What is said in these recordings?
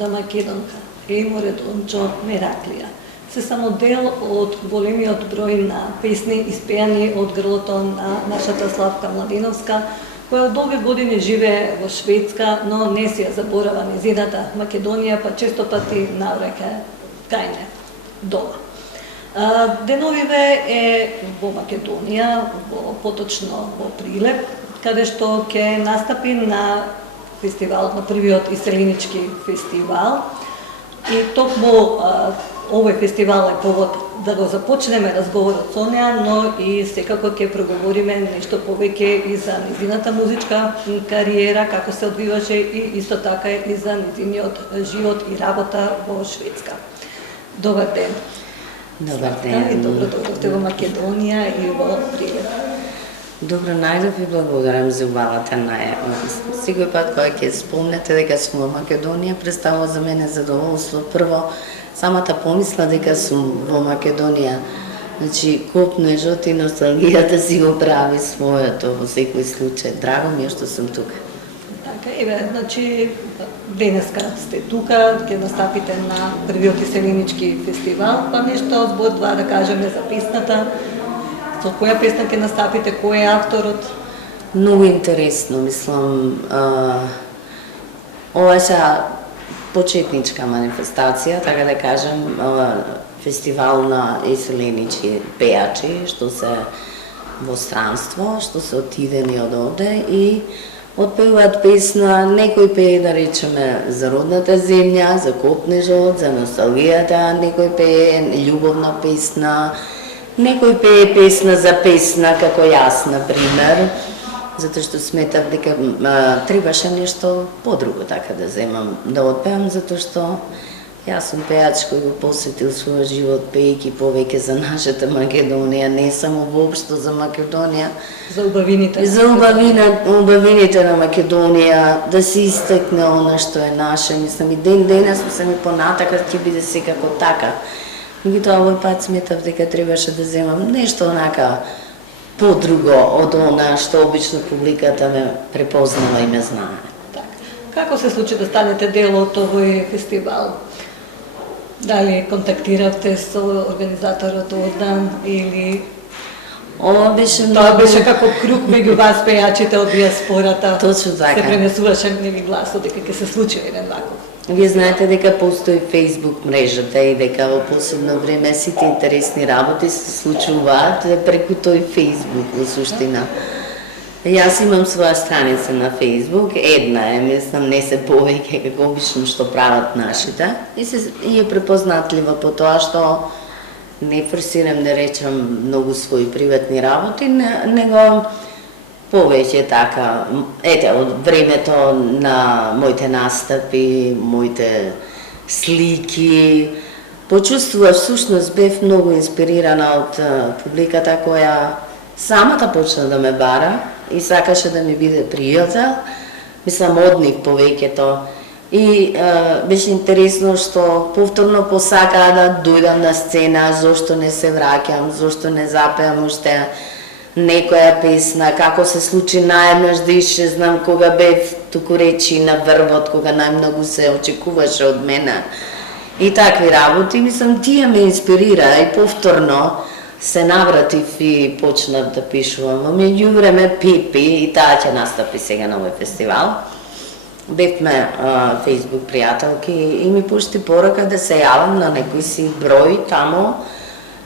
Орда Македонка, Емо Редончо, Мераклија. Се само дел од големиот број на песни испеани од грлото на нашата Славка Младиновска, која од долги години живее во Шведска, но не си ја заборава незината Македонија, па често пати навраќа кај не, дома. Деновиве е во Македонија, поточно во Прилеп, каде што ќе настапи на фестивал, на првиот иселинички фестивал. И токму овој фестивал е повод да го започнеме разговорот со неа, но и секако ќе проговориме нешто повеќе и за незината музичка кариера, како се одвиваше и исто така и за незиниот живот и работа во Шведска. Добар ден. Добар ден. И добро дојдовте во Македонија и во Прилеп. Добро најдов и благодарам за убавата најава. Секој пат кога ќе спомнете дека сум во Македонија, представува за мене задоволство. Прво, самата помисла дека сум во Македонија, значи копнежот и носталгијата си го прави своето во секој случај. Драго ми е што сум тука. Така, еве, значи денеска сте тука, ќе настапите на првиот иселинички фестивал, па нешто збор два да кажеме за песната. Со која песна ќе настапите, кој е авторот? Многу интересно, мислам, ова е почетничка манифестација, така да кажем, фестивал на иселенички пејачи, што се во странство, што се отидени од овде и отпеваат песна, некој пее, да речеме, за родната земја, за копнежот, за носталгијата, некој пее љубовна песна, некој пее песна за песна, како јас, например, затоа што сметав дека требаше нешто подруго така да земам, да отпеам, затоа што јас сум пејач кој го посветил својот живот пејки повеќе за нашата Македонија, не само воопшто за Македонија, за убавините. За убавините на Македонија, да се истекне она што е наше, мислам и ден денес се ми понатака ќе биде секако така. Меѓутоа овој пат сметав дека требаше да земам нешто онака подруго од она што обично публиката ме препознава и ме знае. Така. Како се случи да станете дел од овој фестивал? Дали контактиравте со организаторот Ордан или Ова беше тоа беше како круг меѓу вас пејачите од диаспората? Точно така. Се пренесуваше нели гласот дека ќе се случи еден ваков. Вие знаете дека постои Facebook мрежата и дека во последно време сите интересни работи се случуваат преку тој Facebook во суштина. Јас имам своја страница на Facebook, една е, мислам, не се повеќе како обично што прават нашите и е препознатлива по тоа што не форсирам да речам многу своји приватни работи, него повеќе така, ете, од времето на моите настапи, моите слики, почувствував, всушност бев многу инспирирана од публиката која самата почна да ме бара и сакаше да ми биде пријател, мислам од нив повеќето. И беше интересно што повторно посакаа да дојдам на сцена, зошто не се враќам, зошто не запеам уште некоја песна, како се случи наједнаш да исчезнам кога бев, туку речи, на врвот, кога најмногу се очекуваше од мене. И такви работи, мислам, тие ме инспирира и повторно се навратив и почнав да пишувам. Во меѓувреме Пипи, и таа ќе настапи сега на овој фестивал, бевме Facebook пријателки и ми пушти порака да се јавам на некој си број тамо,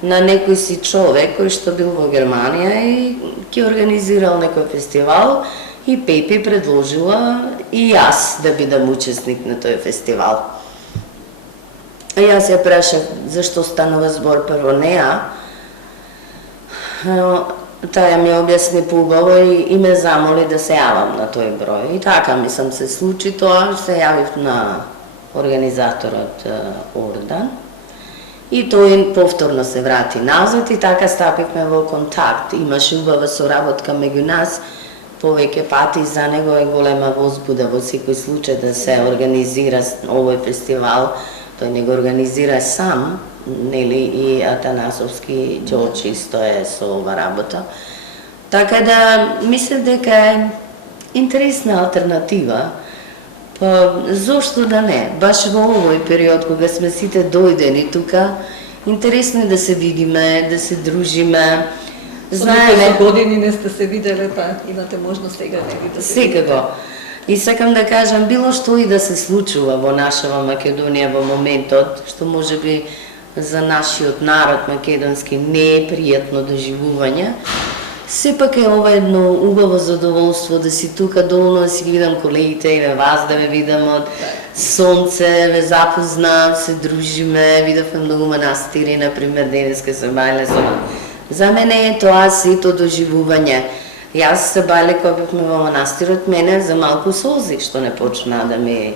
на некој си човек кој што бил во Германија и ќе организирал некој фестивал и Пепи предложила и јас да бидам учесник на тој фестивал. А јас ја прашав зашто станува збор прво неа, таа ми објасни поубаво и ме замоли да се јавам на тој број. И така, мислам, се случи тоа, се јавив на организаторот Ордан. И тој повторно се врати назад и така стапивме во контакт. Имаше убава соработка меѓу нас, повеќе пати за него е голема возбуда во секој случај да се организира овој фестивал. Тој не го организира сам, нели и Атанасовски Ѓорџ исто е со ова работа. Така да мислам дека е интересна алтернатива Па, зошто да не? Баш во овој период, кога сме сите дојдени тука, интересно е да се видиме, да се дружиме. Знаеме, години не сте се виделе, па имате можност сега да се секако. И сакам да кажам, било што и да се случува во нашава Македонија во моментот, што може би за нашиот народ македонски не е пријатно доживување, сепак е ова едно убаво задоволство да си тука долно, да си видам колегите и вас да ме видам од сонце, ве запознам, се дружиме, видовме многу манастири, например, денеска се бајле со. За мене е тоа сето доживување. Јас се бајле кога бевме во манастирот, мене за малку солзи што не почна да ми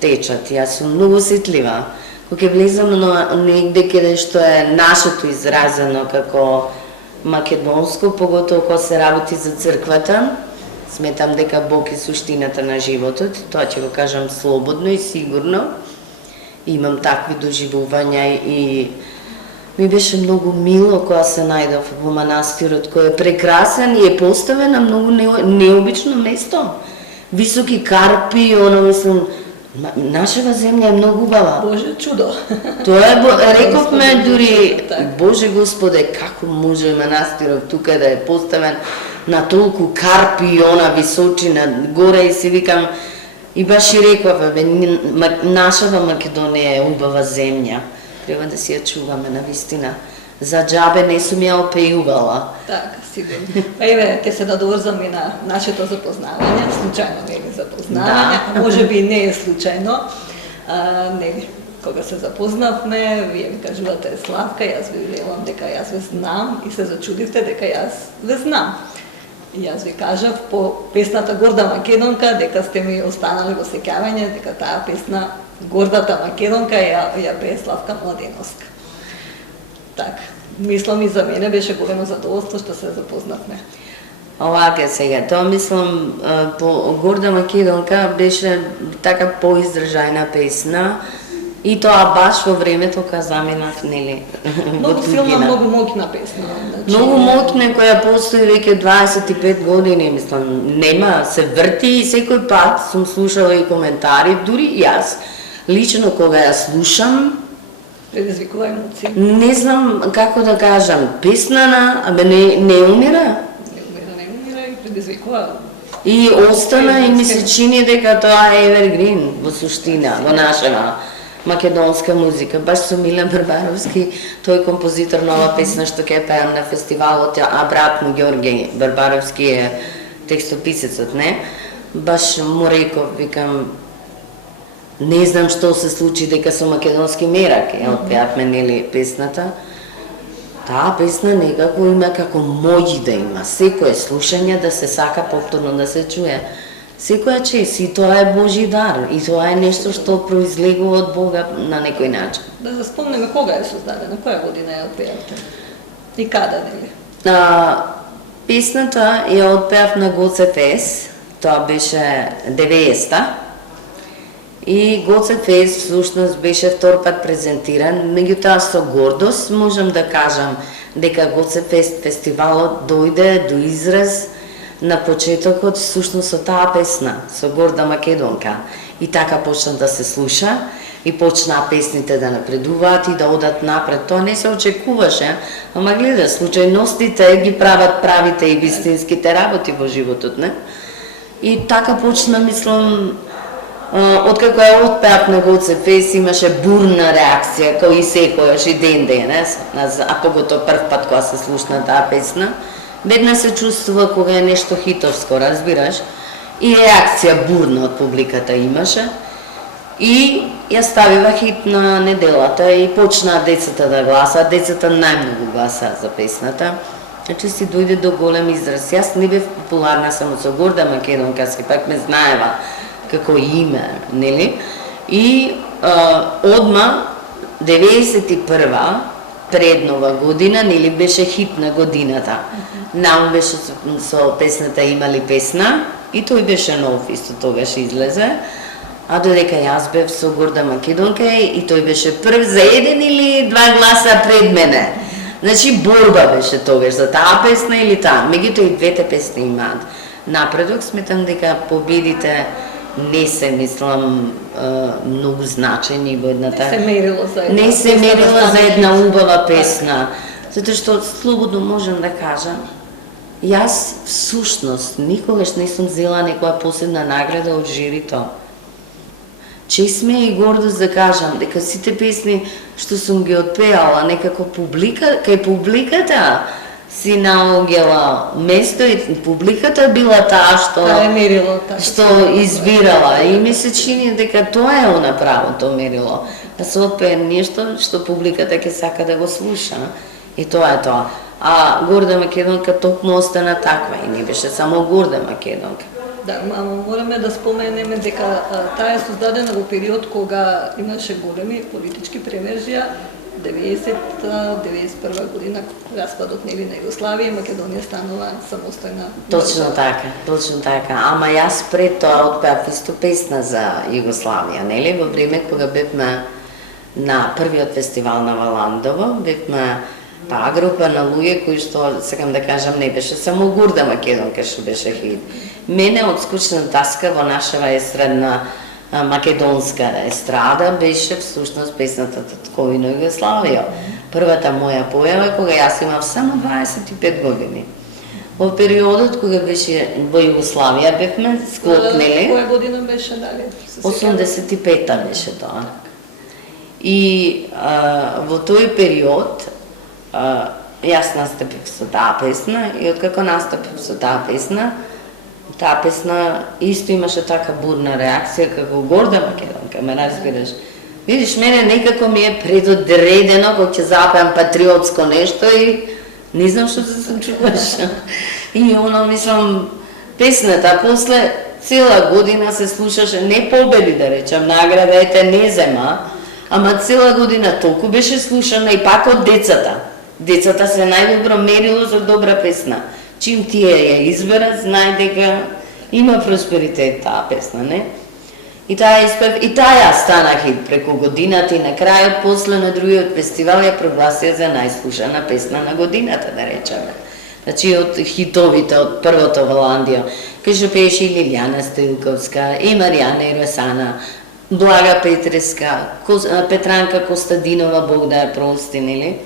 течат. Јас сум многу осетлива. Кога влезам негде каде што е нашето изразено како македонско, поготово кога се работи за црквата, сметам дека Бог е суштината на животот, тоа ќе го кажам слободно и сигурно. Имам такви доживувања и ми беше многу мило кога се најдов во манастирот, кој е прекрасен и е поставен на многу необично место. Високи карпи, мислам, нашава земја е многу убава. Боже, чудо. Тоа е, рековме дури, Боже Господе, како може манастирот тука да е поставен на толку карпи и височина, горе и си викам, и баш и рекове, нашава Македонија е убава земја. Треба да си ја чуваме на вистина. За џабе не сум ја опејувала. Така, сигурно. Па еве, ќе се надоврзам и на нашето запознавање, случајно не е запознавање, а може би не е случајно. Кога се запознавме, вие ми кажувате Славка, јас ви велам дека јас ве знам и се зачудивте дека јас ве знам. И јас ви кажав по песната Горда Македонка дека сте ми останали во сеќавање, дека таа песна Гордата Македонка ја пее Славка Младеновска. Така, мислам и за мене беше големо задоволство што се запознавме. Овака сега, тоа мислам по Горда Македонка беше така поиздржајна песна и тоа баш во времето кога заминав, нели, Многу силна, многу моќна песна. Многу моќна која постои веќе 25 години, мислам, нема, се врти и секој пат сум слушала и коментари, дури јас лично кога ја слушам, предизвикува емоции. Не знам како да кажам, песна не умира. Не умира и предизвикува. И остана и ми се чини дека тоа е evergreen во суштина, во нашава македонска музика. Баш со Милен Барбаровски, тој композитор на ова песна што ќе пеам на фестивалот, а брат му Ѓорѓе Барбаровски е текстописецот, не? Баш му реков, викам, не знам што се случи дека со македонски мерак ја отпеавме нели песната. Таа песна некако има како моќ да има. Секое слушање да се сака повторно да се чуе. Секоја чест и тоа е Божи дар и тоа е нешто што произлегува од Бога на некој начин. Да заспомниме кога е создадена, која година ја отпеавте? И каде нели? Песната ја отпеав на Гоце Фест, тоа беше 90-та. И Гоце Фест всушност беше втор пат презентиран, меѓутоа со гордост можам да кажам дека Гоце Фест фестивалот дојде до израз на почетокот всушност со таа песна, со Горда Македонка. И така почна да се слуша и почнаа песните да напредуваат и да одат напред. Тоа не се очекуваше, ама гледа, случајностите ги прават правите и вистинските работи во животот, не? И така почна, мислам, откако ја отпеав на Гоце Фест имаше бурна реакција, кој и секојаш и ден денес, а поготово прв пат кога се слушна таа песна, веднаш се чувствува кога е нешто хитовско, разбираш, и реакција бурна од публиката имаше. И ја ставива хит на неделата и почнаа децата да гласаат, децата најмногу гласаат за песната. Значи си дојде до голем израз. Јас не бев популарна само со Горда Македонка, сепак ме знаева како име, нели? И одма 91-ва пред Нова година, нели беше хит на годината. Нам беше со песната Имали песна и тој беше нов, исто тогаш излезе. А додека јас бев со Горда Македонка и тој беше прв за 1 или 2 гласа пред мене. Значи борба беше тогаш за таа песна или таа. Меѓутоа и двете песни имаат напредок. Сметам дека победите не се, мислам, многу значени во едната... Не се мерило за една Не се мерило за една убава песна. Затоа што слободно можам да кажам, јас всушност никогаш не сум зела некоја посебна награда од жирито. Чест ми е и гордост да кажам дека сите песни што сум ги отпеала некако кај публиката си наоѓала место и публиката била таа што избирала и ми се чини дека тоа е она правото мерило. Да се отпее нешто што публиката ќе сака да го слуша и тоа е тоа. А Горда Македонка токму остана таква и не беше само Горда Македонка. Да, мораме да споменеме дека таа е создадена во период кога имаше големи политички премержија, 90-91 година, распадот нели на Југославија и Македонија станува самостојна. Точно така. Ама јас пред тоа отпеав исто песна за Југославија, нели? Во време кога бевме на првиот фестивал на Валандово, бевме таа група на луѓе кои што, сакам да кажам, не беше само Горда Македонка што беше хит. Мене од скучна таска во нашава естрадна македонска естрада беше всушност песната Татковино Југославија. Првата моја појава кога јас имав само 25 години. Во периодот кога беше во Југославија бевме склопнели. Која година беше дали? 85-та беше тоа. И во тој период јас настапив со таа песна и откако настапив со таа песна исто имаше така бурна реакција како Горда Македонка, ме разбираш. Видиш, мене некако ми е предодредено кога ќе запеам патриотско нешто и не знам што се случуваше. И мислам, песната после цела година се слушаше, не победи да речам, награда ете не зема, ама цела година толку беше слушана и пак од децата. Децата се најдобро мерило за добра песна. Чим тие ја изберат, знај дека има просперитет таа песна, не? И таа стана хит преку годината и на крајот, после на другиот фестивал ја прогласија за најслушана песна на годината, да речеме. Значи од хитовите, од првото Валандио, кај што пееше и Лилјана Стоилковска, и Маријана Иросана, Блага Петреска, Петранка Костадинова, Бог да ја прости, нели?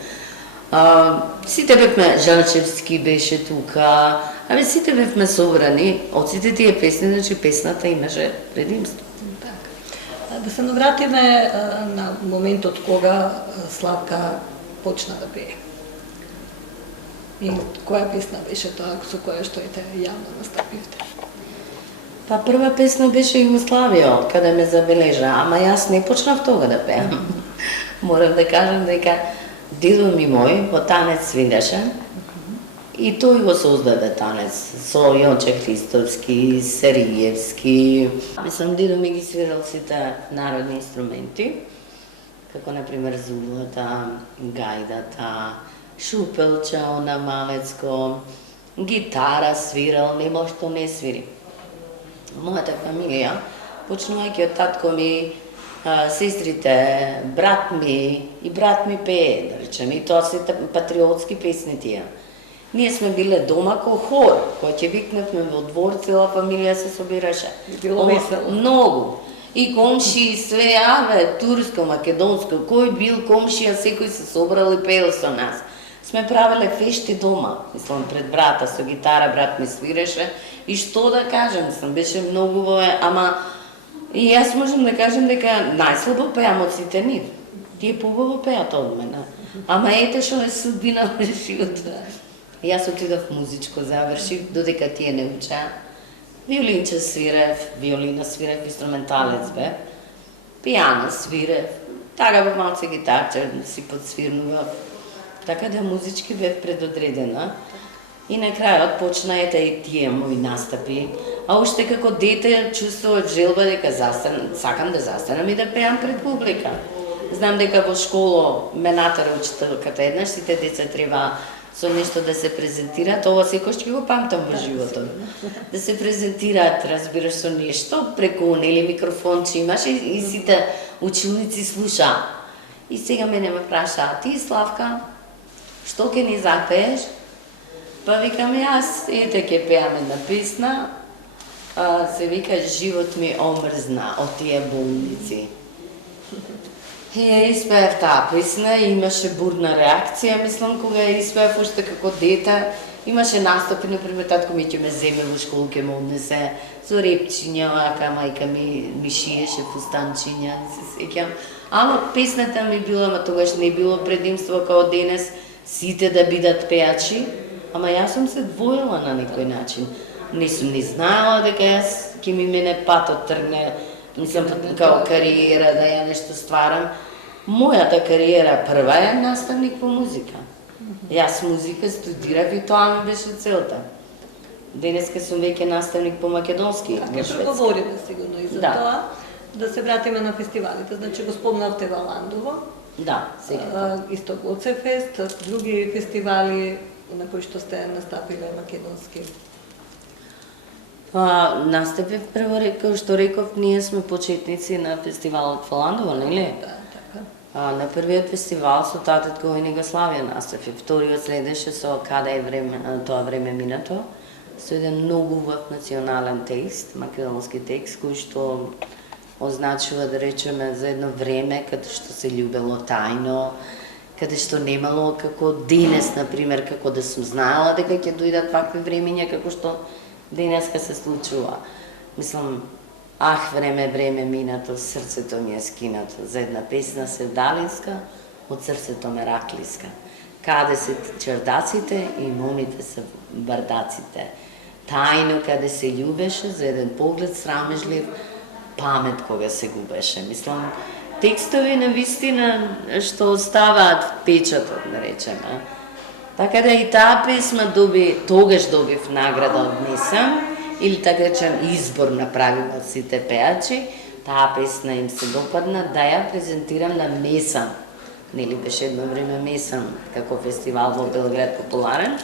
Сите бевме, Жалчевски беше тука, сите бевме собрани, од сите тие песни, значи песната имаше предимство. Така. Да се навратиме на моментот кога Славка почна да пее. И која песна беше тоа со која што ете јавно настапивте? Па прва песна беше Југославија, каде ме забележа, ама јас не почнав тога да пеам. Морам да кажам дека дедо ми мој во танец свиреше и тој го создаде танец со Јонче Христовски, Сериевски. Мислам, дедо ми ги свирал сите народни инструменти, како например зулата, гајдата, шупелча, она малецко, гитара свирал, нема што не свири. Мојата фамилија, почнувајќи од татко ми, сестрите, брат ми пее, да речем, и тоа се патриотски песни тие. Ние сме биле дома ко хор, кој ќе викневме во двор, цела фамилија се собираше. Било весело. Многу. И комши, све, турско, македонско, кој бил комшија, секој се собрал и пеел со нас. Сме правеле фешти дома, мислам, пред брата, со гитара, брат ми свиреше, и што да кажем, беше многу ама и јас можам да кажем дека најслабо пеам од сите нив. Тие побаво пеат од мене. Ама ете што е судбина во животот. Јас отидов музичко, завршив, додека тие не учеа. Виолинче свирев, виолина свирев, инструменталец бе. Пијано свирев, така бе малце гитарче си подсвирнував. Така да музички бев предодредена. И на крајот почна ете и тие мои настапи. А уште како дете чувствував желба дека сакам да застанам и да пеам пред публика. Знам дека во школа ме натера учителката еднаш, сите деца треба со нешто да се презентираат, ова секој ќе го памтам во животот. Да се презентираат, разбираш, со нешто, преку нели микрофонче имаше и сите училници слушаа. И сега мене ме прашаа, ти Славка, што ќе ни запееш? Па викам јас, ете ќе пеам една песна, се вика живот ми омрзна од тие болници. И ја испеав таа песна и имаше бурна реакција, мислам, кога ја испеав уште како дете. Имаше настапи, например, татко ми ќе ме земе во школу, ќе ме однесе со репчиња, ака мајка ми шиеше фустанчиња, не се сеќам. Ама песната ми била, ама тогаш не било предимство као денес сите да бидат пеачи, ама јас сум се двоила на некој начин. Не сум ни знаела дека јас ќе ми мене патот тргне, мислам, као кариера, да ја нешто стварам. Мојата кариера прва е наставник по музика. Јас музика студирав и тоа ми беше целта. Денеска сум веќе наставник по македонски. Ќе говориме сигурно и за тоа. Да се вратиме на фестивалите. Значи го спомнавте Валандово. Да, сега. Исто Гоцефест, други фестивали на кои што сте настапиле македонски. Настапив прво, како што реков, ние сме почетници на фестивалот Валандово, нели? Да, така. На првиот фестивал со татетко во Југославија настапив. Вториот следеше со Каде е време, тоа време минато, со еден многу убав национален текст, македонски текст, кој што означува, да речеме, за едно време каде што се љубело тајно, каде што немало како денес, например, како да сум знаела дека ќе дојдат вакви времења како што денеска се случува. Мислам, време минато, срцето ми е скинато. За една песна севдалинска, од срцето мераклиска. Каде се чердаците и момите се бардаците. Тајно каде се љубеше, за еден поглед срамежлив, памет кога се губеше. Мислам, текстови на вистина што оставаат печатот, да речеме. Така да и таа песма тогаш добив награда од НЕСАМ, или така речем избор направим од сите пеачи, таа песна им се допадна да ја презентирам на МЕСАМ. Нели беше едно време МЕСАМ како фестивал во Белград популарен.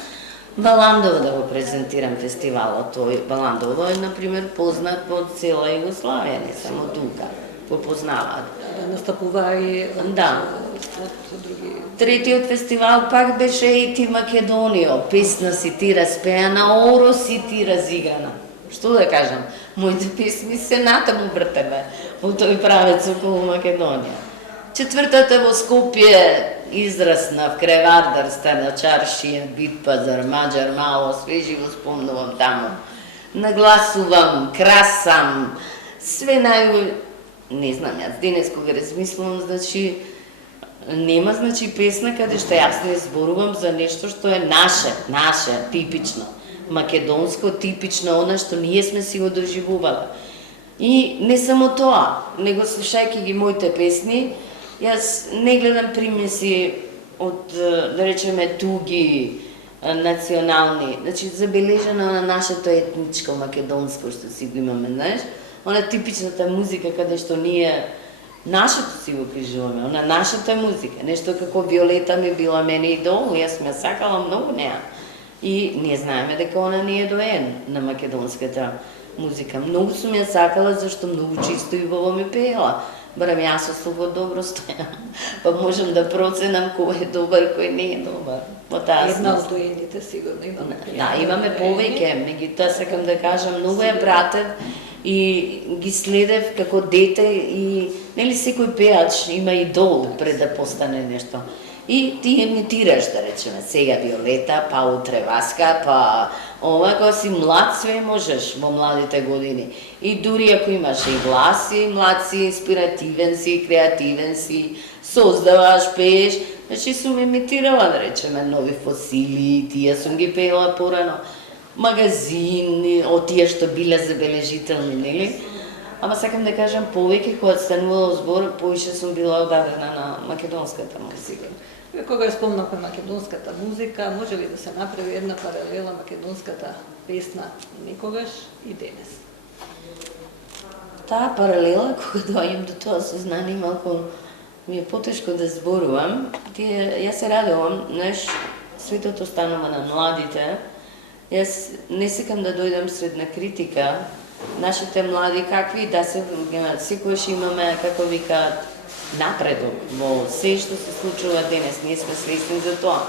Валандово да го презентирам фестивалот. Тој Валандово е, например, познат по цела Југославија, не само тука. Го познаваат. Да настапува и од други. Третиот фестивал пак беше Ети Македонио. Песна си ти распеана, оро си ти разиграна. Што да кажам, моите песни се натаму вртеме во тој правец околу Македонија. Четвртата во Скопје израснав, Кревардар, Стана Чаршија, Бит Пазар, Маџар, мало, свежи го спомнувам таму. Нагласувам, красам, све не знам, јас денес кога размислувам, значи, нема песна каде што јас не зборувам за нешто што е наше, типично, македонско, типично, она што ние сме си го доживувале. И не само тоа, него слушајќи ги моите песни, јас не гледам примеси од, да речеме, туги, национални, значи забележано на нашето етничко македонско што си го имаме, знаеш, она типичната музика каде што ние нашето си го кажуваме, она нашата музика, нешто како Виолета ми била мене идол, јас ме сакала многу неа. И ние знаеме дека она не е доен на македонската музика. Многу сум ја сакала зашто многу чисто и убаво ми пеела. Барам јас со слухот добро стојам, па можам да проценам кој е добар, кој не е добар. Една од доените сигурно имаме. Да, имаме повеќе, меѓутоа сакам да кажам, многу ја пратев и ги следев како дете и нели секој пеач има идол пред да постане нешто. И ти емитираш, да речеме, сега Виолета, па утре Васка, па ова, кога си млад, све можеш во младите години. И дури ако имаш и глас, и млад си, инспиративен си, креативен си, создаваш, пееш, значи сум емитирала, да речеме, нови фосили, тие сум ги пеела порано, магазин, од тие што биле забележителни, нели? Ама сакам да кажам повеќе, кога станувала збор, поише сум била одадена на македонската музика. Кога спомнавме македонската музика, може ли да се направи една паралела македонската песна некогаш и денес? Таа паралела, кога доаѓам до тоа сознание, малку ми е потешко да зборувам. Јас се радувам, знаеш, светот останува на младите. Јас не сакам да дојдам сред на критика. Нашите млади какви да се секојаш имаме, како викаат, напредок во се што се случува денес. Ние сме свесни за тоа.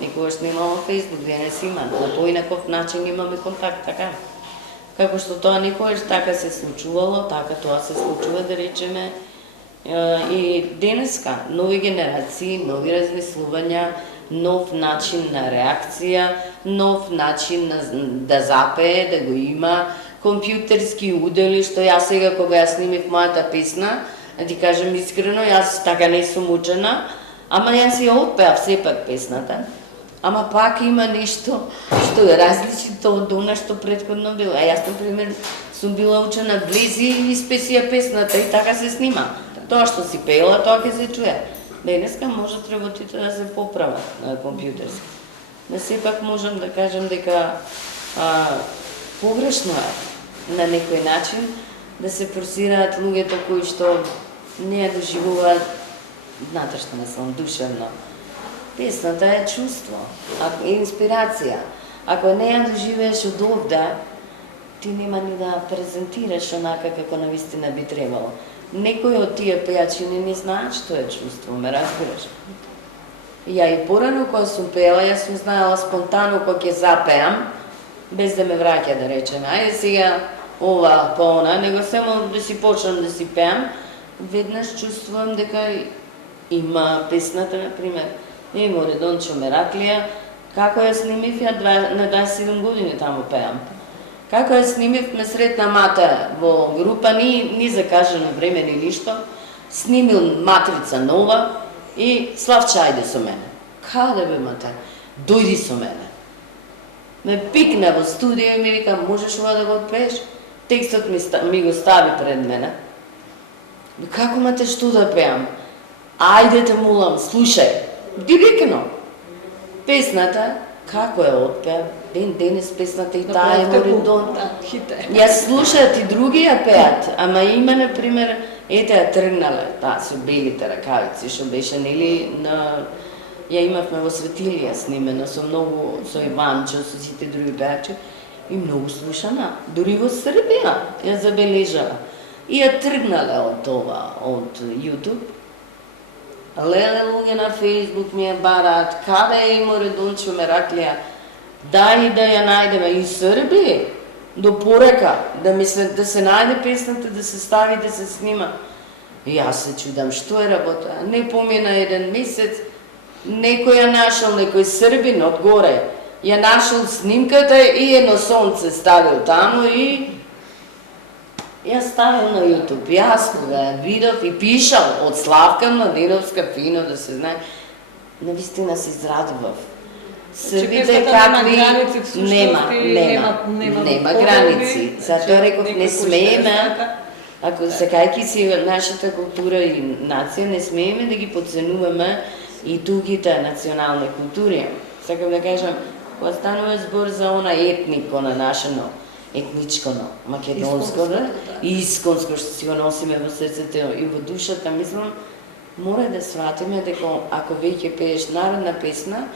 Никогаш не имало Фейсбук, денес има. На поинаков начин имаме контакт, така. како што тоа никогаш така се случувало, така тоа се случува, да речеме, и денеска нови генерации, нови размислувања, нов начин на реакција, нов начин да запее, да го има, компјутерски удели, што јас сега кога ја снимив мојата песна, да ти кажам искрено, јас така не сум учена, ама јас ја отпеав сепак песната, ама пак има нешто што е различно од она што претходно било. А јас, например, сум била учена близи и испеси ја песната и така се снима. Тоа што си пеела, тоа ќе се чуе. Денеска можат работите да се поправат на компјутерски. Но сепак можам да кажам дека погрешно е на некој начин да се форсираат луѓето кои што не ја доживуваат внатрешно, мислам, душевно. Песната е чувство, е инспирација. Ако не ја доживееш од овде, ти нема ни да презентираш онака како навистина би требало. Некои од тие пејачи не знаат што е чувство, ме разбираш? Ја и порано кога сум пеела, јас сум знаела спонтано кога ќе запеам, без да ме враќа, да речеме. Ајде сега ова по она, него само да си почнам да си пеам, веднаш чувствувам дека има песната, например, Море Дончо Мераклија, како ја снимив ја на 27 години таму пеам. Како ја снимив, ме сретна мата во група, ни закажано време ни ништо, снимил матрица нова и Славче, ајде со мене. Каде бе мата? Дојди со мене. Ме пикна во студио и ми вика, можеш ова да го отпееш? Текстот ми го стави пред мене. Како мате, што да пеам? Ајде те молам, слушај. Директно. Песната, како ја отпеа, денес песната и таа е Море Дончо. Јас слушаат и други ја пеат, ама има, например, ете ја тргнале, таа со белите ракавици, што беше, нели, ја имавме во Светилија снимено со многу, со Иванчо, со сите други пеачи, и многу слушана, дури во Србија ја забележала. И ја тргнале од това, од YouTube. Леле луѓе на Facebook ми ја бараат, каде е Море Дончо Мераклија, дај да ја најдеме и Србија, до порека, да се најде песната, да се стави, да се снима. И јас се чудам, што е работа? Не помина еден месец, некој ја нашол, некој србин одгоре, ја нашол снимката и едно сонце ставил таму и ја ставил на YouTube. Јас кога видов и пишал од Славка Младеновска, фино да се знае, навистина се израдував. Србите какви нема граници. Затоа реков, не смееме, ако сакајќи си нашата култура и нација, не смееме да ги подценуваме и другите национални култури. Сакам да кажам, кога станува збор за она етнико на нашето, етничко, македонско, исконско, што си го носиме во срцето и во душата, мислам, мора да сватиме дека ако веќе пееш народна песна,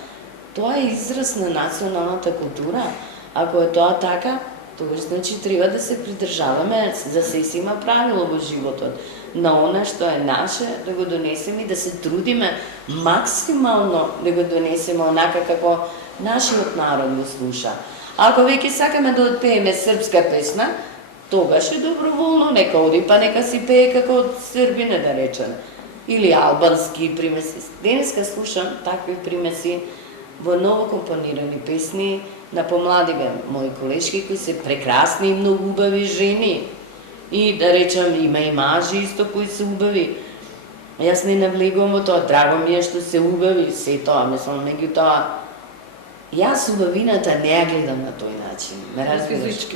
тоа е израз на националната култура. Ако е тоа така, тогаш значи треба да се придржаваме, да се има правило во животот. На она што е наше, да го донесеме и да се трудиме максимално да го донесеме онака како нашиот народ го слуша. Ако веќе сакаме да отпееме српска песна, тогаш е доброволно, нека оди па нека си пее како србине, да речем. Или албански примеси. Денеска слушам такви примеси во ново компонирани песни на помладиве мои колешки кои се прекрасни и многу убави жени. И да речем има и мажи исто кои се убави. Јас не навлегувам во тоа, драго ми е што се убави се тоа, мислам, меѓутоа јас убавината не ја гледам на тој начин. Ме разбираш?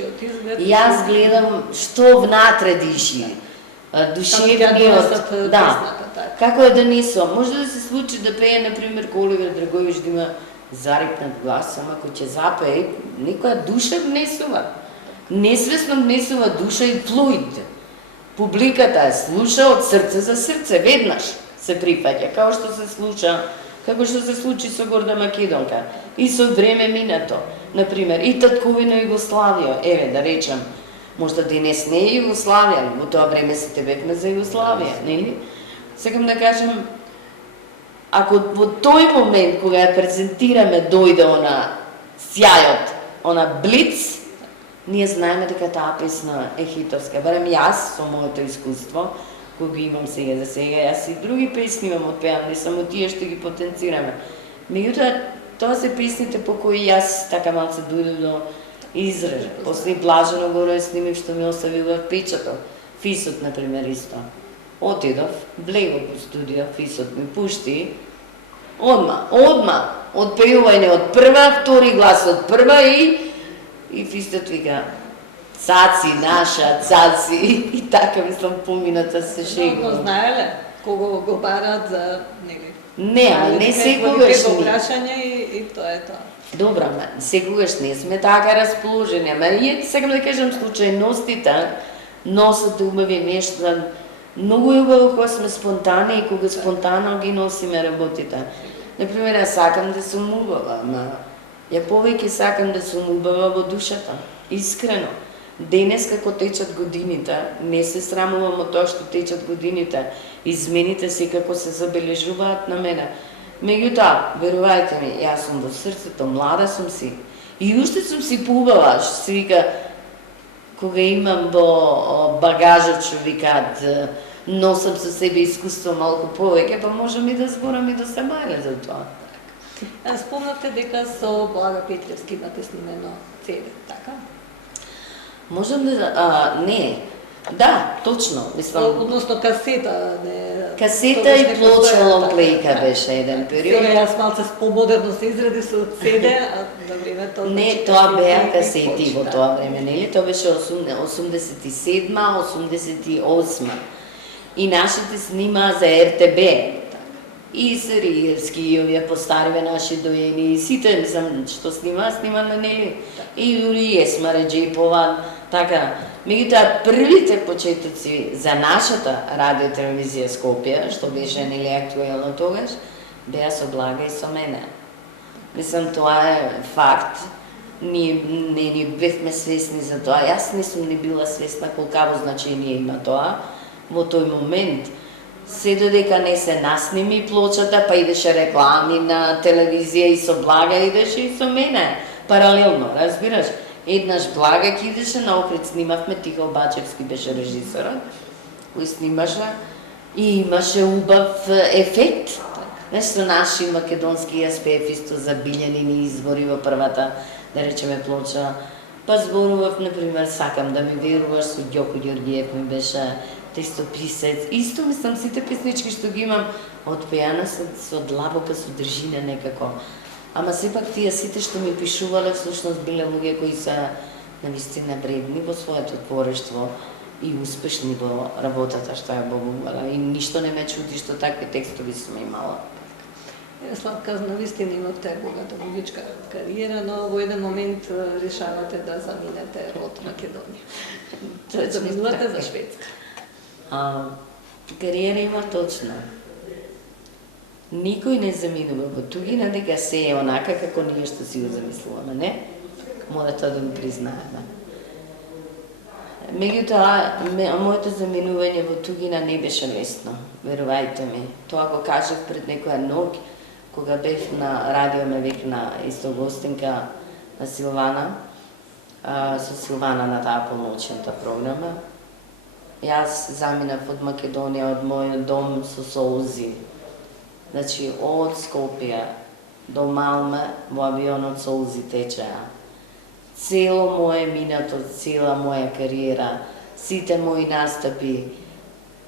Јас гледам што внатре диши. Душевниот, да. Како е да несо? Може да се случи да пее, например, Оливер Драгојевич да има зарипнат глас, ама кој ќе запее, некоја душа внесува. Несвесно внесува душа и флуид. Публиката ја слуша од срце за срце, веднаш се прифаќа, како што се случа, како што се случи со Горда Македонка. И со време минато, например, и татковина Југославија, еве да речем, можда денес не е Југославија, во тоа време сите бевме за Југославија, нели? Сакам да кажем, ако во тој момент кога ја презентираме дојде она сјајот, она блиц, ние знаеме дека таа песна е хитовска. Барем јас со моето искуство, кога имам сега за сега, јас и други песни имам отпеам, не само тие што ги потенцираме. Меѓутоа, тоа се песните по кои јас така малце дојдов до изража. После Блажено горе снимив што ми оставила впечаток. Фисот, например, исто. Отидов, влегов во студио, Фисот ми пушти, одма, одпеување од прва, втори глас од прва и Фисот вика, цаци, наша, цаци, и така мислам помината се шегува. Но знаеле, кого го барат за, нели? Не, ама не секогаш ни. Прашање и тоа е тоа. Добра, ама секогаш не сме така расположени, ама и сакам да кажам случајностите носат убави нешта. Многу е убаво кога сме спонтани и кога спонтано ги носиме работите. Например, јас сакам да сум убава, ама ја повеќе сакам да сум убава во душата. Искрено. Денес како течат годините, не се срамувам од тоа што течат годините, измените секако се забележуваат на мене. Меѓутоа, верувајте ми, јас сум во срцето, млада сум си. И уште сум си поубава, што се вика, кога имам во багажот, што викаат, носам со себе искуство малку повеќе, па можам и да зборам и да се мајле за тоа. Спомнавте дека со Блага Петревски имате снимено CD, така? Можам да... не. Да, точно. Мислам... Односно касета, не... Касета и плоча лонглейка беше еден период. Сега јас малце помодерно се изради со CD, а на времето... Не, тоа беа касети во тоа време, нели? Тоа беше 87-ма, 88-ма. И нашите снима за РТБ. И Сариевски, и овие постариве наши доени, и сите, мислам, што снима, нели? И Јури Есма Реджепова, така. Меѓутоа, првите почетоци за нашата радио-телевизија Скопје, што беше нели актуелно тогаш, беа со Блага и со мене. Мислам, тоа е факт. Ние не бевме свесни за тоа. Јас не сум не била свесна колкаво значение има тоа во тој момент. Се додека не се насними плочата, па идеше реклами на телевизија и со Блага идеше и со мене. Паралелно, разбираш? Еднаш Блага ки идеше на Охрид, снимавме, Тихо Бачевски беше режисорот, кој снимаше и имаше убав ефект. Нешто наши македонски јас исто за Билјанини избори во првата, да речеме, плоча. Па зборував, например, Сакам да ми веруваш, со Ѓоко Ѓорѓиев ми беше текстописец. Исто мислам, сите песнички што ги имам отпеана со длабока содржина некако. Ама сепак тие сите што ми пишувале всушност биле луѓе кои се навистина вредни во своето творештво и успешни во работата што ја обавувала. И ништо не ме чуди што такви текстови сум имала. Славка, навистина имавте богата музичка кариера, но во еден момент решавате да заминете од Македонија. Заминувате за Шведска. Кариера има точно. Никој не заминува во туѓина дека се е онака како ние што си го замислуваме, не? Мора тоа да го признаеме. Меѓутоа, моето заминување во туѓина не беше лесно, верувајте ми. Тоа го кажав пред некоја ноќ, кога бев на радио, ме викна исто гостинка на Силвана, со Силвана на таа полночната програма. Јас заминав од Македонија, од мојот дом со солзи. Значи, од Скопје до Малме во авионот солзи течеа. Цело моје минато, цела моја кариера, сите мои настапи,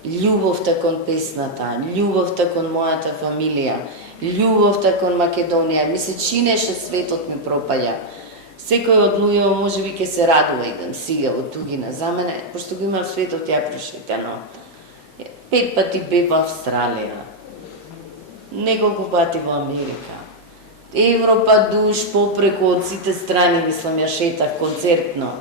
љубовта кон песната, љубовта кон мојата фамилија, љубовта кон Македонија, ми се чинеше светот ми пропаѓа. Секој од луѓе можеби ќе се радува идам сега во туѓина. За мене, пошто го имам светот ја прошетено. 5 пати бев во Австралија, неколку пати во Америка. Европа душ попреку од сите страни, мислам, ја шетав концертно.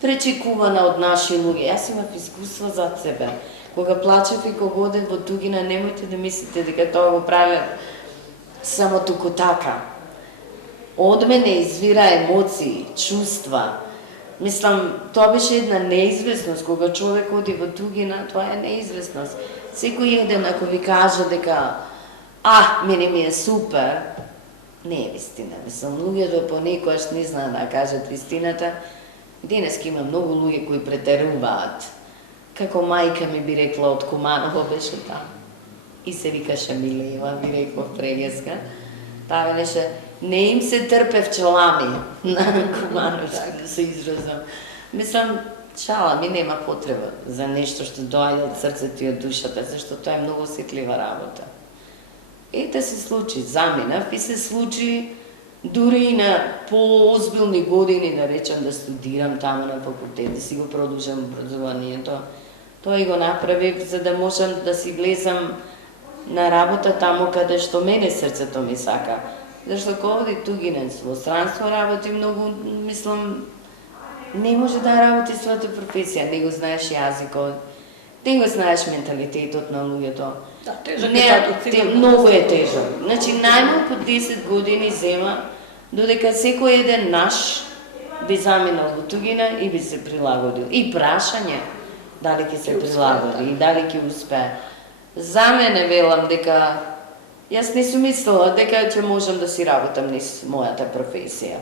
Пречекувана од наши луѓе. Јас имав искуство зад себе. Кога плачев и кога одев во туѓина, немојте да мислите дека тоа го правят само туку така. Од мене извира емоции, чувства. Мислам, тоа беше една неизвестност. Кога човек оди во туѓина, тоа е неизвестност. Секој еден, ако ви кажа дека мене ми е супер, не е вистина. Мислам, луѓето понекогаш не знаат да кажат вистината Денеска има многу луѓе кои претеруваат. Како мајка ми би рекла од Куманово беше таму. И се викаше Милева, би рекла прењеска. Таа велеше, не им се трпе вчелами на Кумановски, да се изразам. Мислам, шала ми нема потреба за нешто што доаѓа од срцето и од душата, зашто тоа е многу осетлива работа. Ете се случи, заминав и се случи дури и на поозбилни години, да речам, да студирам таму на факултет, да си го продолжам образованието. Тоа и го направив за да можам да си влезам на работа таму каде што мене срцето ми сака. Зашто кога оди тугинец во странство работи многу, мислам, не може да работи својата професија, не го знаеш јазикот, не го знаеш менталитетот на луѓето. Да, тежок е многу е тежок. Значи, најмалку 10 години зема, додека секој еден наш би заминал во тугина и би се прилагодил. И прашање дали ќе се прилагоди и дали ќе успее. За мене велам дека јас не сум мислела дека ќе можам да си работам низ мојата професија.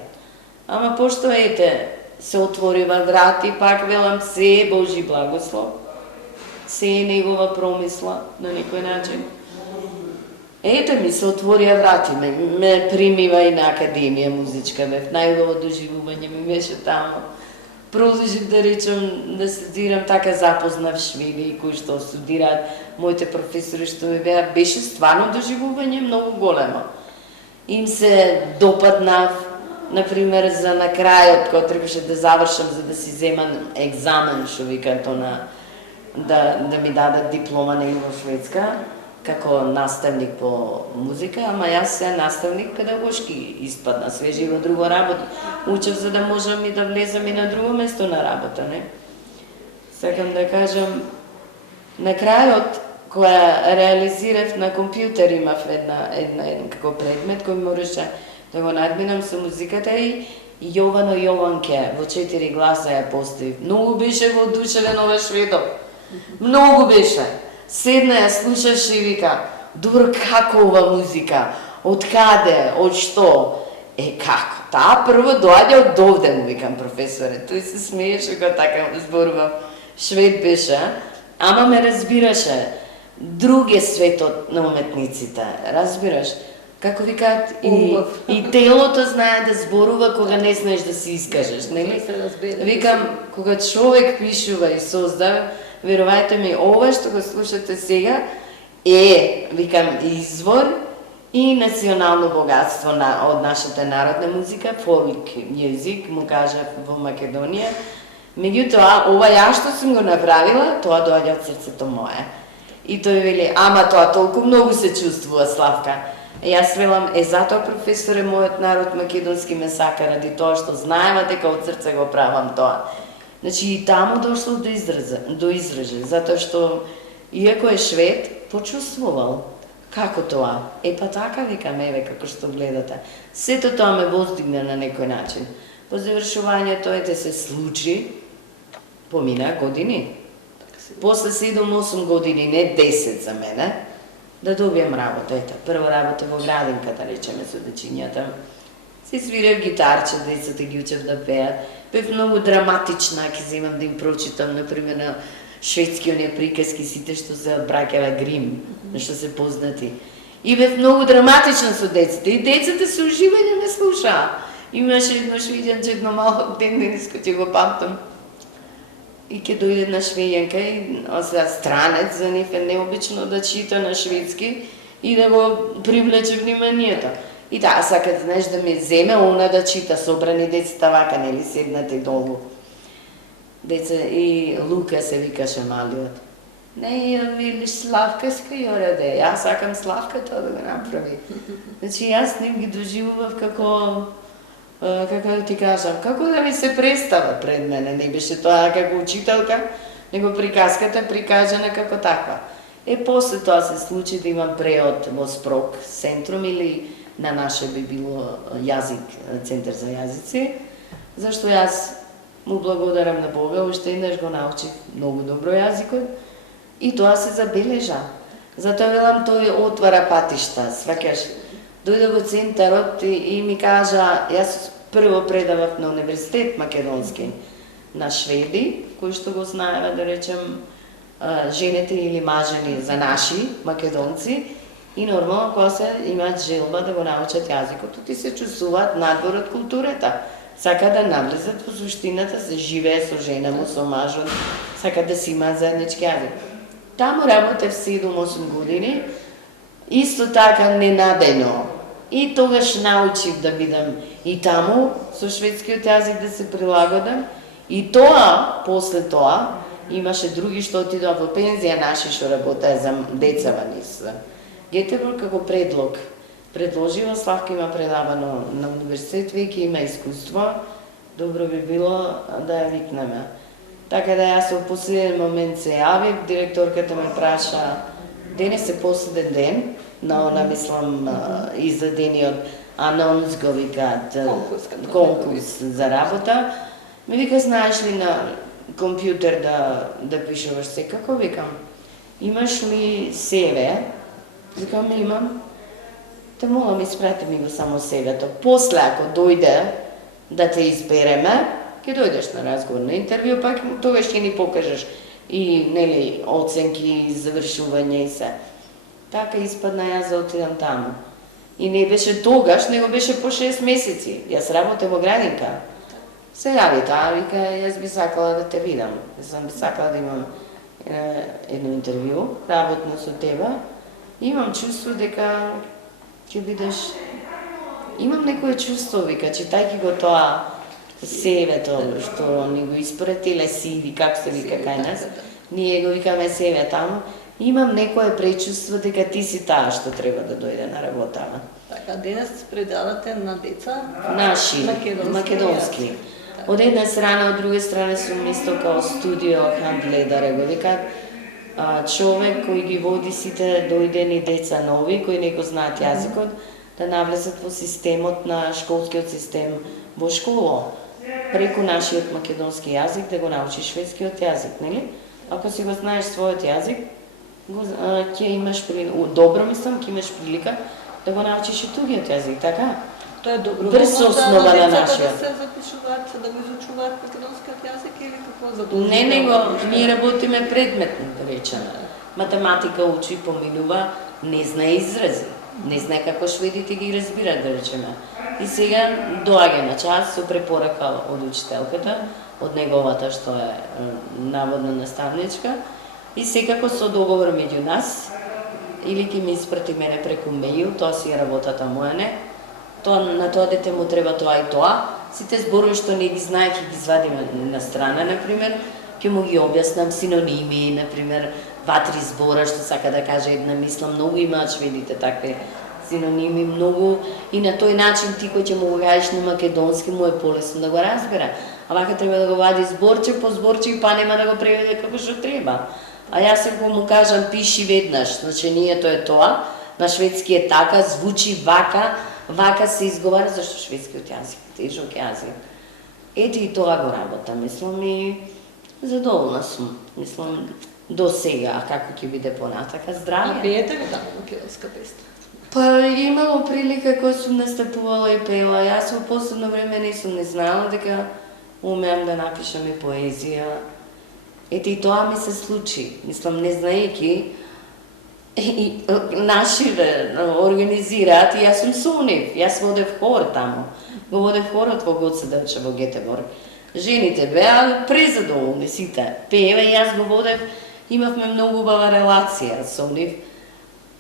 Ама пошто ете, се отворива врати, пак велам се е Божи благослов, се е негова промисла на некој начин. Ете ми се отворија врати, ме примива и на академија музичка, бев најубаво доживување ми беше таму. Продолжив да речам да студирам, така запознав шведи кои што студираат, моите професори што ми беа, беше стварно доживување многу големо. Им се допаднав, например, за на крајот, кога требаше да завршам за да си земам екзамен, што викаат да ми дадат диплома на Шведска, како наставник по музика, ама јас се наставник педагошки испадна, свежи во друга работа. Учев за да можам и да влезам и на друго место на работа, не? Сакам да кажам, на крајот, кога реализирав на компјутер, имав еден како предмет кој можеше да го надминам со музиката и Јовано Јованке во 4 гласа ја поставив. Многу беше воодушевен ова шведов. Многу беше. Седна ја слушаше и вика, добро, како ова музика? Од каде? Од што? Како? Таа прво доаѓа од овде, му викам професоре. Тој се смееше кога така зборував. Швед беше, ама ме разбираше. Друг е светот на уметниците, разбираш? Како викаат, и телото знае да зборува кога не знаеш да се искажеш, нели? Викам, кога човек пишува и создава, верувајте ми, ова што го слушате сега викам, извор и национално богатство од нашата народна музика, фолк мјузик, му кажа во Македонија. Меѓутоа, ова ја што сум го направила, тоа доаѓа од срцето мое. И тој вели, ама тоа толку многу се чувствува, Славка. Јас велам, затоа професоре, мојот народ македонски ме сака, ради тоа што знаеме дека од срце го правам тоа. Значи и таму дошло до израже, затоа што, иако е швед, почувствувал. Како тоа? Па така, викам, еве, како што гледате. Сето тоа ме воздигна на некој начин. По завршувањето се случи, помина години. После 7-8 години, не 10 за мене, да добијам работа. Прва работа во градинка, да речеме, со дечињата. Си свирав гитарче, децата ги учев да пеат. Бев многу драматична, ќе земам да им прочитам, например, на шведски оние приказки, сите што се од браќава Грим, што се познати. И бев многу драматична со децата. И децата со уживање ме слушаа. Имаше едно швеѓанче, едно малко дениско, ќе го памтам. И ќе дојде една швеѓанка, и странец, за нив е необично да чита на шведски и да го привлече вниманието. И таа сака, знаеш, да ми земе она да чита, собрани децата вака, нели, седнате долу. Деца, и Лука се викаше малиот. Не, ја велиш Славка ска ја раде, јас сакам Славка тоа да го направи. Значи, јас ним ги доживував како да ти кажам, како да ми се представа пред мене, не беше тоа како учителка, него приказката прикажана како таква. После тоа се случи да имам преод во Спрок центрум или на наше би било јазик, центар за јазици, зашто јас му благодарам на Бога, уште еднаш го научив многу добро јазикот и тоа се забележа. Затоа велам, тој отвара патишта, сваќаш. Дојде во центарот и ми кажа, јас прво предавав на универзитет македонски, на шведи, кои што го знаеме, да речем, жените или мажени за наши македонци, и нормално кога се имаат желба да го научат јазикот, ти се чувствуваат надвор од културата. Сака да навлезат во суштината, се живее со жена му, со мажот, сака да си имаат заеднички јазик. Таму работев 7-8 години, исто така ненадејно. И тогаш научив да бидам и таму, со шведскиот јазик да се прилагодам. И тоа, после тоа, имаше други што отидоа во пензија, наши што работеа за децава низ Гетеборг како предлог. Предложила, Славка има предавано на универзитет, веќе има искуство, добро би било да ја викнеме. Така да јас во последен момент се јавив, директорката ме праша, денес е последен ден, на она, мислам, издадениот анонс го викаат, конкурс за работа. Ме вика, знаеш ли на компјутер да пишуваш? Секако, викам, имаш ли CV? Викам, имам. Те молам, испрати ми го само CV-то. После, ако дојде да те избереме, ќе дојдеш на разговор, на интервју, пак тогаш ќе ни покажеш и, нели, оценки, завршување и се. Така испадна јас да отидам таму. И не беше тогаш, него беше по 6 месеци. Јас работам во Градинка. Се јави таа, вика, јас би сакала да те видам. Јас би сакала да имам едно интервју, работно со тебе. Имам чувство дека ќе бидеш... Имам некое чувство, вика, читајќи го тоа CV-то, што ни го испратиле CV, како се вика кај нас, ние го викаме CV таму, имам некое пречувство дека ти си таа што треба да дојде на работава. Така, денес предавате на деца наши, македонски. Од една страна, од друга страна сум исто као студио хандледер, го викаат, човек кој ги води сите дојдени деца нови, кои не го знаат јазикот, да навлезат во системот на школскиот систем во школа. Преку нашиот македонски јазик да го научиш шведскиот јазик, нели? Ако си го знаеш својот јазик, ќе имаш добро мислам, ќе имаш прилика да го научиш и другиот јазик, така? Тоа е добро. Врз основа на нашиот. Да се запишуваат, да го изучуваат македонскиот јазик или како задолжително? Не, него, ние работиме предметно, да речеме. Математика учи, поминува, не знае изрази. Не знае како шведите ги разбират, да речеме. И сега доаѓа на час со препорака од учителката, од неговата што е наводна наставничка, и секако со договор меѓу нас, или ќе ми испрати мене преку мејл, тоа си е работата моја, не? На тоа дете му треба тоа и тоа. Сите зборови што не ги знае, ќе ги извадиме на страна, например, ќе му ги објаснам синоними, например, 2-3 збора што сака да каже една мисла, многу имаат шведите такви синоними, многу, и на тој начин ти кој ќе му го кажеш на македонски, му е полесно да го разбере. А вака треба да го вади зборче по зборче, па нема да го преведе како што треба. А јас ако му кажам пиши веднаш, значењето е тоа, на шведски е така, звучи вака, вака се изговара, зашто шведскиот јазик, тежок јазик. Ете и тоа го работа, мислам, и задоволна сум. Мислам, до сега, а како ќе биде понатака, здравје. А пеете ли таму македонска песна? Па имало прилика кога сум настапувала и пела. Јас во последно време не знала дека умеам да напишам и поезија. Ете и тоа ми се случи. Мислам, не знаејќи, и нашиве организираат и јас сум со нив. Јас водев хор таму. Го водев хорот во Гоце Делчев во Гетеборг. Жените беа презадоволни сите. Пееве, јас го водев, имавме многу убава релација со нив.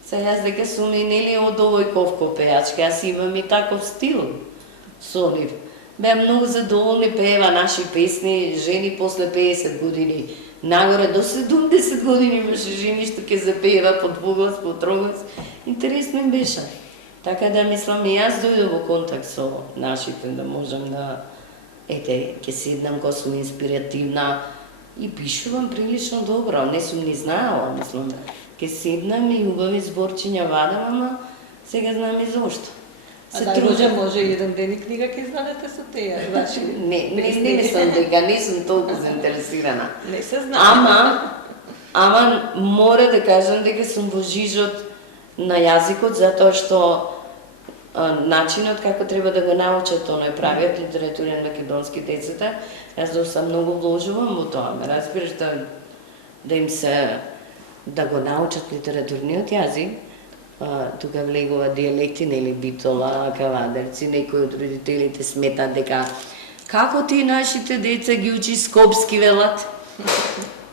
Сега јас дека сум и нели од овој ковко пејачка, јас имам и таков стил со нив. Беа многу задоволни, пеева наши песни, жени после 50 години. Нагоре до 70 години имаше жени што ќе запеева по двуглас, по троглас. Интересно им беше. Така да мислам и јас дојдов во контакт со нашите, да можам да... Ете, ќе седнам кога сум инспиративна и пишувам прилично добро, не сум ни знаела, мислам. Ќе седнам и убави зборчиња вадам, ама сега знам и зошто. А да може еден ден и книга ќе издадете со теја ваши? Не мислам дека не сум толку заинтересирана. Не се знам. Ама мора да кажам дека сум во жижот на јазикот, затоа што начинот како треба да го научат оној правиот литературен македонски децата. Јас доста многу вложувам во тоа, ме разбираш да им се да го научат литературниот јазик. Тука влегува дијалекти, нели Битола, Кавадерци, некои од родителите сметат дека како ти нашите деца ги учи Скопски велат?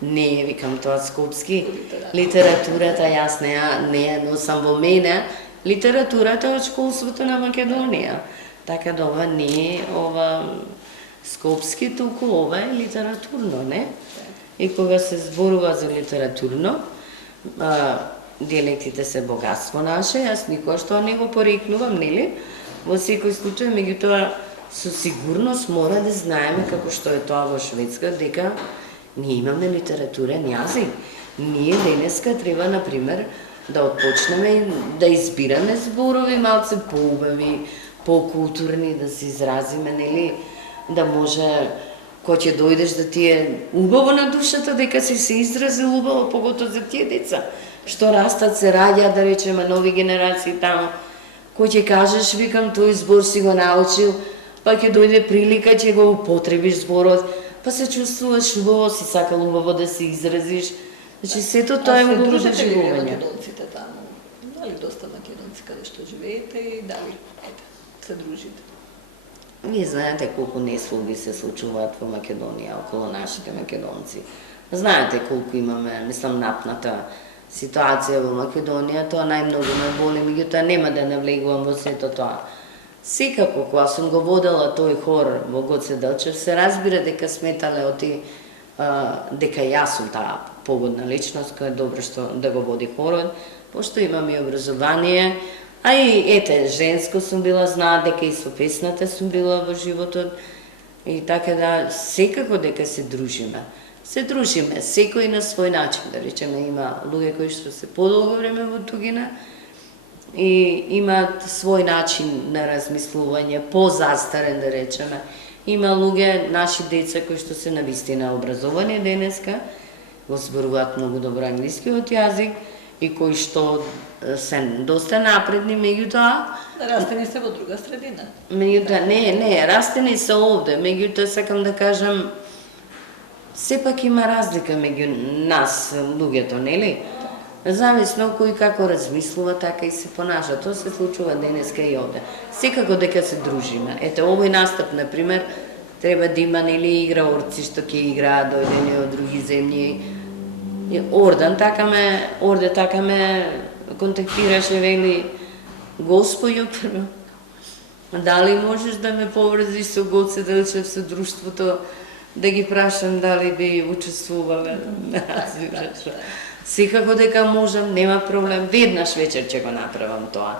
Не, викам тоа Скопски. Литературата јас не ја носам во мене. Литературата од школството на Македонија. Така да ова не е Скопски, туку ова е литературно, не? И кога се зборува за литературно, дијалектите се богатство наше, јас никош тоа не го порекнувам, нели? Во секој случај, меѓутоа, со сигурност мора да знаеме како што е тоа во Шведска, дека ние имаме литературен јазик. Ние денеска треба, например, да отпочнеме да избираме зборови малце поубави, покултурни, да се изразиме, нели, да може кој ќе дојдеш да ти е убаво на душата, дека си се изразил убаво, поготоа за тие деца, што растат, се раѓаат, да речеме, нови генерации таму, кој ќе кажеш, викам, тој збор си го научил, па ќе дојде прилика, ќе го употребиш зборот, па се чувствуваш убаво, си сакал убаво да се изразиш. Значи, сето тоа е убаво доживување. Македонците таму? Дали доста македонци каде што живеете и дали се дружите? Вие знаете колку неслуги се случуваат во Македонија околу нашите македонци. Знаете колку имаме, мислам, напната ситуација во Македонија, тоа најмногу ме боли, меѓутоа нема да навлегувам во сето тоа. Секако, кога сум го водела тој хор во Гоце Делчев, се разбира дека сметале дека јас сум таа погодна личност, која е добро што да го води хорот, пошто имам и образование, а и ете, женско сум била, знаат дека и со песната сум била во животот, и така да, секако дека се дружиме. Се дружиме, секој на свој начин, да речеме, има луѓе кои што се подолго време во тугина и имаат свој начин на размислување, позастарен, да речеме. Има луѓе, наши деца, кои што се навистина образовани денеска, го зборуваат многу добро англискиот јазик и кои што се доста напредни, меѓутоа... Растени се во друга средина. Меѓутоа, не, растени се овде, меѓутоа сакам да кажам, сепак има разлика меѓу нас, луѓето, нели? Зависно кој како размислува, така и се понаша. Тоа се случува денеска и овде. Секако дека се дружиме. Ете, овој настап, например, треба да има, нели, играорци што ќе играат, дојдени од други земји. Орде така ме контактираше, вели, Господјо, дали можеш да ме поврзиш со Гоце Делчев, со друштвото, да ги прашам дали би учествувале. Секако дека можам, нема проблем, веднаш вечер ќе го направам тоа.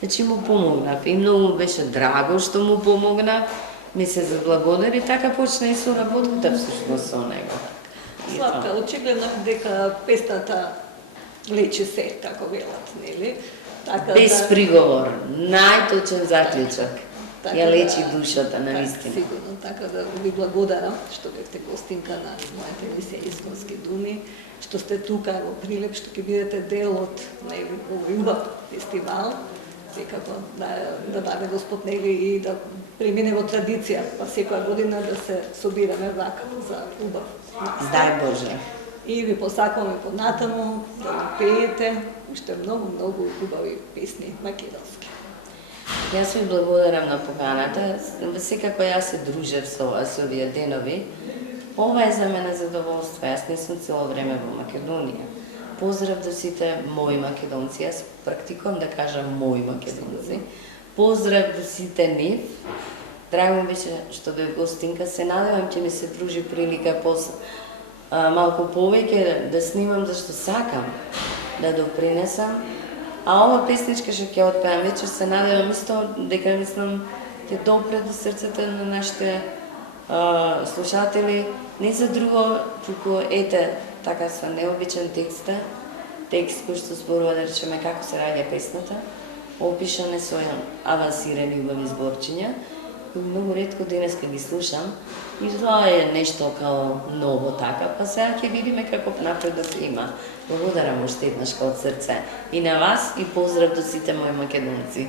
Значи му помогнав и многу беше драго што му помогнав, ми се заблагодари, така почна и со работата всушност со него. Славка, очигледно дека песната лечи се, како велат, нели? Без приговор, најточен заклучок. Ја лечи душата, навистина. Сигурно, така да ви благодарам што бевте гостинка на мојата емисија Исконски думи, што сте тука во Прилеп, што ќе бидете дел од овој убав фестивал, секако да даде Господ нели и да премине во традиција, па секоја година да се собираме вака за убав. Дај Боже. И ви посакуваме понатаму да пеете уште многу убави песни македонски. Јас ви благодарам на поканата. Секако јас се дружев со овие денови. Ова е за мене задоволство. Јас не сум цело време во Македонија. Поздрав до сите мои македонци. Јас практикувам да кажам мои македонци. Поздрав до сите нив. Драго беше што бев гостинка. Се надевам ќе ми се дружи прилика малку повеќе да снимам, зашто сакам да допринесам. А ова песничка што ќе отпеам вечер, се надевам исто дека мислам ќе допре до срцата на нашите слушатели. Не за друго, туку ете, така со необичен текст кој што зборува, да речеме, како се раѓа песната, опишане со авансирани убави зборчиња. Многу ретко денеска ги слушам и тоа е нешто као ново така, па сега ќе видиме каков напредок има. Благодарам уште еднаш од срце и на вас и поздрав до сите мои македонци.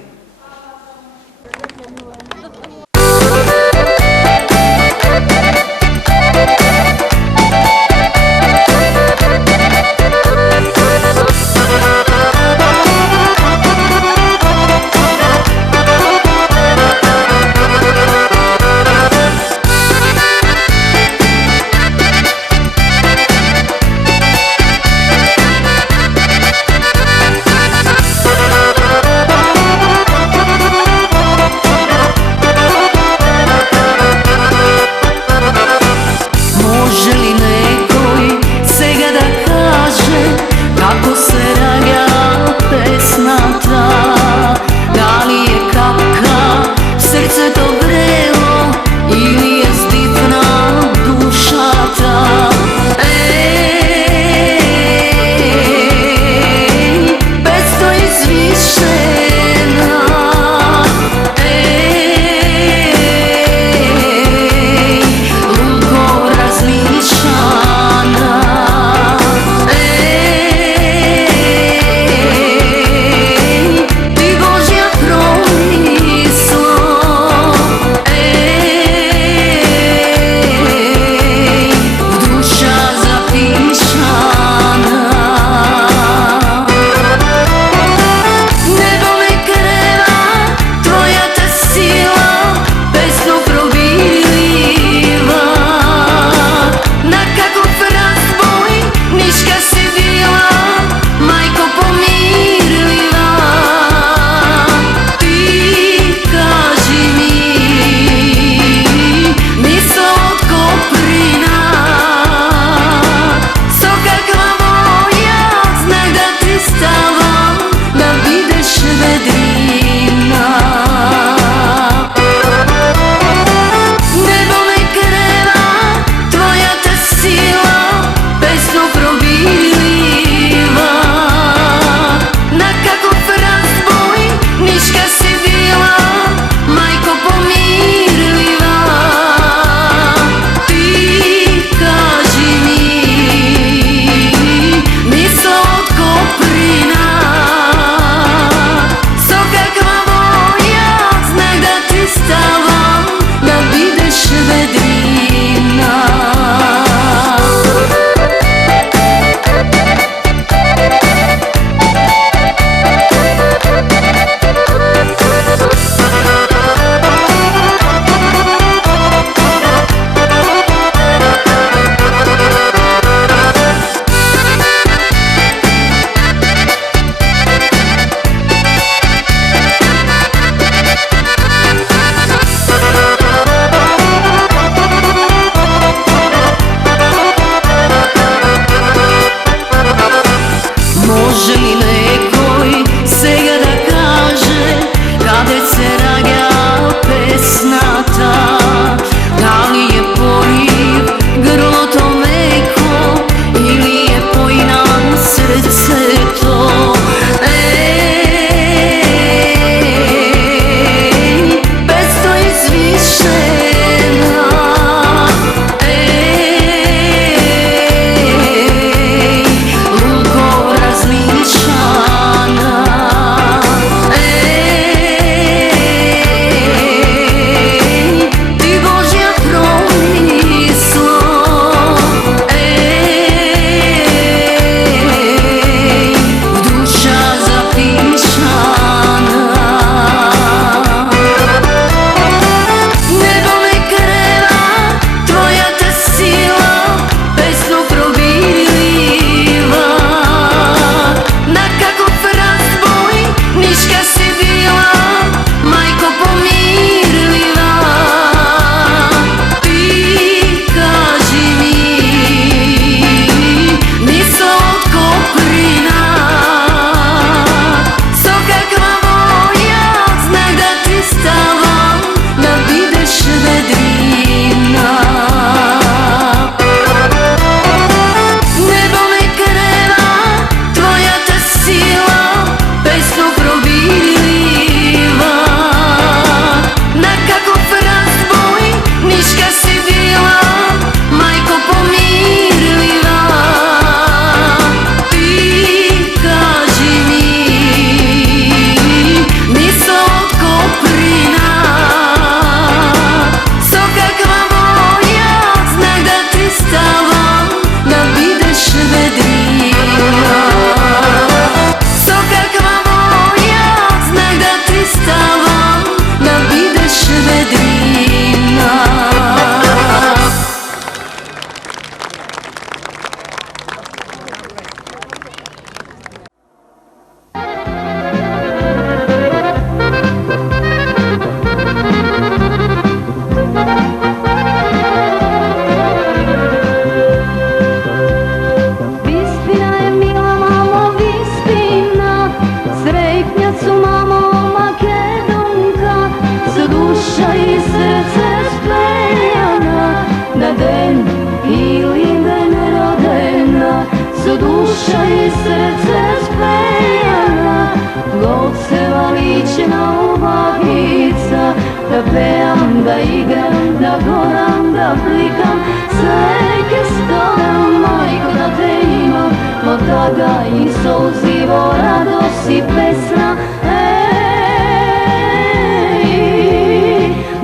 duša i srce spejana, Goceva lična uvagica, da pevam, da igram, da goram, da plikam, sveke storam, majko da te imam, od tada i solzivo radost i pesna.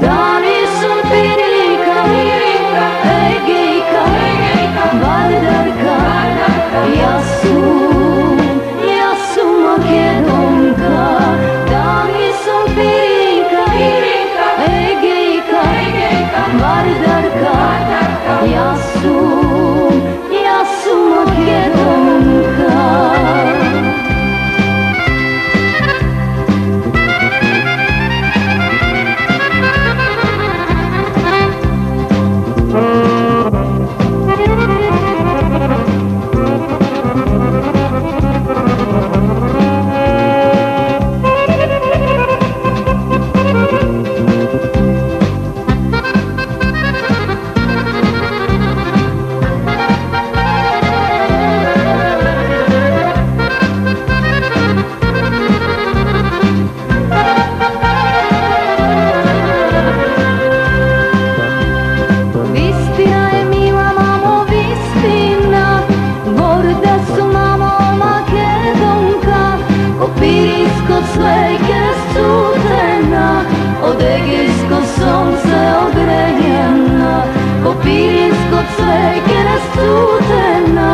Da nisam pirika, egejka, vardarka, ja sam makedonka. Da nisam pirika, egejka, vardarka, ja sam makedonka. Sveke studena, od egejsko sonce ogrejena, ko pirinsko cveke studena,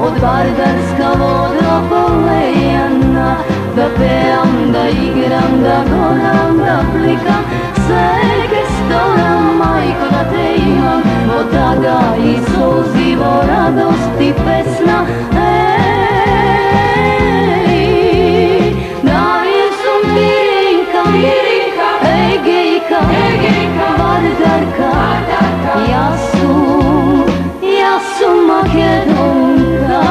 od vardarska voda polejena, da pevam, da igram, da goram, da plikam, sveke storam, majko da te imam, od tada i solzivo radost i pesna. Egejka, vardarka, ja sam makedonka.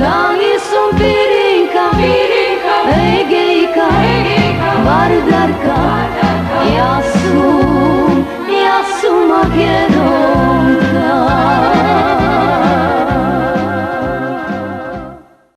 Da nisam pirinka, egejka, vardarka, ja sam makedonka.